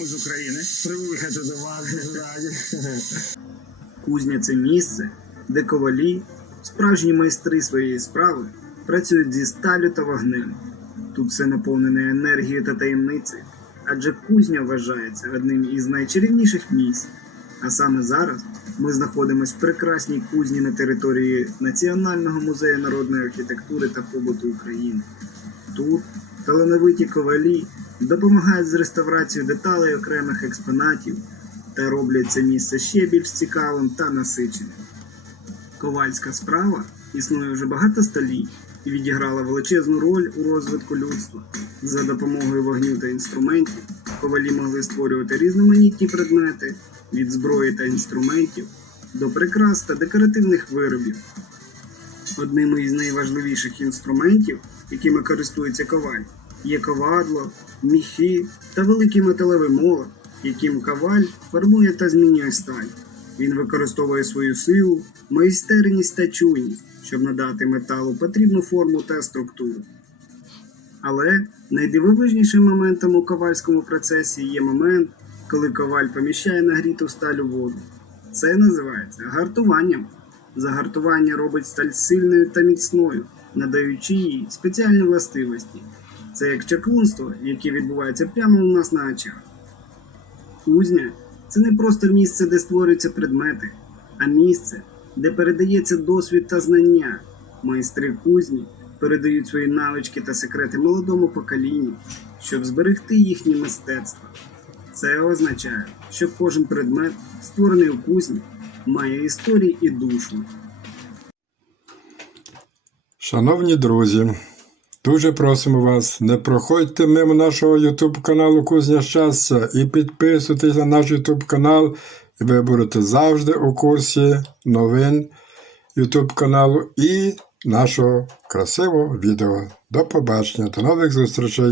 ми з України. Приїхати до вас дуже раді. Кузня це місце, де ковалі, справжні майстри своєї справи, працюють зі сталю та вогнем. Тут все наповнене енергією та таємницею, адже кузня вважається одним із найчарівніших місць. А саме зараз ми знаходимося в прекрасній кузні на території Національного музею народної архітектури та побуту України. Тут талановиті ковалі допомагають з реставрацією деталей окремих експонатів та роблять це місце ще більш цікавим та насиченим. Ковальська справа існує вже багато століть і відіграла величезну роль у розвитку людства. За допомогою вогню та інструментів ковалі могли створювати різноманітні предмети від зброї та інструментів до прикрас та декоративних виробів. Одним із найважливіших інструментів, якими користується коваль, є ковадло, міхи та великий металевий молот, яким коваль формує та змінює сталь. Він використовує свою силу, майстерність та чуйність, щоб надати металу потрібну форму та структуру. Але найдивовижнішим моментом у ковальському процесі є момент, коли коваль поміщає нагріту сталь у воду. Це називається гартуванням. Загартування робить сталь сильною та міцною, надаючи їй спеціальні властивості. Це як чаклунство, яке відбувається прямо у нас на очах. Кузня це не просто місце, де створюються предмети, а місце, де передається досвід та знання. Майстри кузні передають свої навички та секрети молодому поколінню, щоб зберегти їхнє мистецтво. Це означає, що кожен предмет, створений у кузні, має історію і душу. Шановні друзі, дуже просимо вас, не проходьте мимо нашого YouTube каналу Кузня Щастя і підписуйтесь на наш YouTube канал, і ви будете завжди у курсі новин YouTube каналу і нашого красивого відео. До побачення, до нових зустрічей!